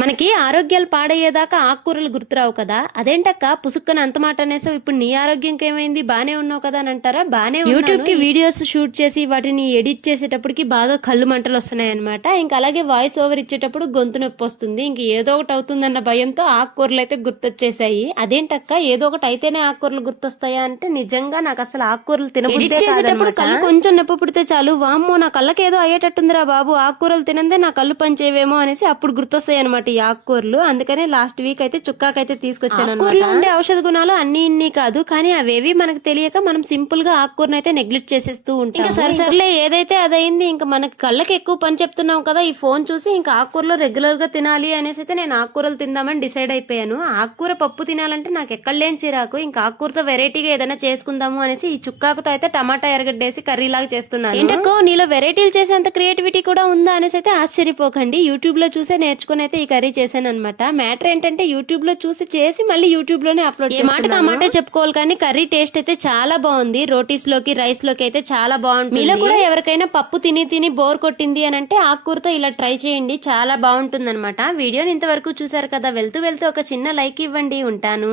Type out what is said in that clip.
మనకి ఆరోగ్యాలు పాడయ్యేదాకా ఆకుకూరలు గుర్తురావు కదా. అదేంటక్క? పుసుక్కన అంత మాట అనేసావు. ఇప్పుడు నీ ఆరోగ్యంకి ఏమైంది? బానే ఉన్నావు కదా అని అంటారా? బానే యూట్యూబ్కి వీడియోస్ షూట్ చేసి వాటిని ఎడిట్ చేసేటప్పటికి బాగా కళ్ళు మంటలు వస్తున్నాయి అనమాట ఇంకా అలాగే వాయిస్ ఓవర్ ఇచ్చేటప్పుడు గొంతు నొప్పి వస్తుంది. ఇంక ఏదో ఒకటి అవుతుందన్న భయంతో ఆకుకూరలు అయితే గుర్తొచ్చేసాయి. అదేంటక్క? ఏదో ఒకటి అయితేనే ఆకుకూరలు గుర్తొస్తాయా అంటే నిజంగా నాకు అసలు ఆకుకూరలు తినబుద్దే చేసేటప్పుడు కళ్ళు కొంచెం నొప్పి పుడితే చాలు. వామ్మో నా కళ్ళకి ఏదో అయ్యేటట్టుందిరా బాబు. ఆకుకూరలు తినందే నా కళ్ళు పనిచేవేమో అనేసి అప్పుడు గుర్తొస్తాయి అనమాట ఈ ఆకుకూరలు. అందుకనే లాస్ట్ వీక్ అయితే చుక్కాకైతే తీసుకొచ్చాను ఆకుకూరలో ఉండే ఔషధ గుణాలు అన్ని ఇన్ని కాదు కానీ అవేవి మనకు తెలియక మనం సింపుల్గా ఆకుకూరను అయితే నెగ్లెక్ట్ చేసేస్తూ ఉంటాం ఇంకా సరే సర్లే ఏదైతే అదైంది ఇంకా మనకి కళ్ళకి ఎక్కువ పని చెప్తున్నాం కదా ఈ ఫోన్ చూసి ఇంకా ఆకుకూరలో రెగ్యులర్గా తినాలి అనేసి అయితే నేను ఆకుకూరలు తిందామని డిసైడ్ అయిపోయాను. ఆకుకూర పప్పు తినాలంటే నాకు ఎక్కడ లేని చిరాకు. ఇంకా ఆకుకూరతో వెరైటీగా ఏదైనా చేసుకుందాము అనేసి ఈ చుక్కాకుతో అయితే టమాటా ఎరగడ్డేసి కర్రీ లాగా చేస్తున్నాను. ఏంటక్కో నీలో వెరైటీలు చేసేంత క్రియేటివిటీ కూడా ఉందా అనేసి అయితే ఆశ్చర్యపోకండి. యూట్యూబ్లో చూసే నేర్చుకుని అయితే ఈ కర్రీ చేశాను అనమాట మ్యాటర్ ఏంటంటే యూట్యూబ్లో చూసి చేసి మళ్ళీ యూట్యూబ్లోనే అప్లోడ్ ఏ మాట చెప్పుకోవాలి కానీ కర్రీ టేస్ట్ అయితే చాలా బాగుంది. రోటీస్లోకి రైస్లోకి అయితే చాలా బాగుంటుంది. మీలో కూడా ఎవరికైనా పప్పు తిని తిని బోర్ కొట్టింది అని అంటే ఆకుకూరతో ఇలా ట్రై చేయండి. చాలా బాగుంటుంది అనమాట వీడియోని ఇంతవరకు చూసారు కదా? వెళ్తూ వెళ్తూ ఒక చిన్న లైక్ ఇవ్వండి. ఉంటాను.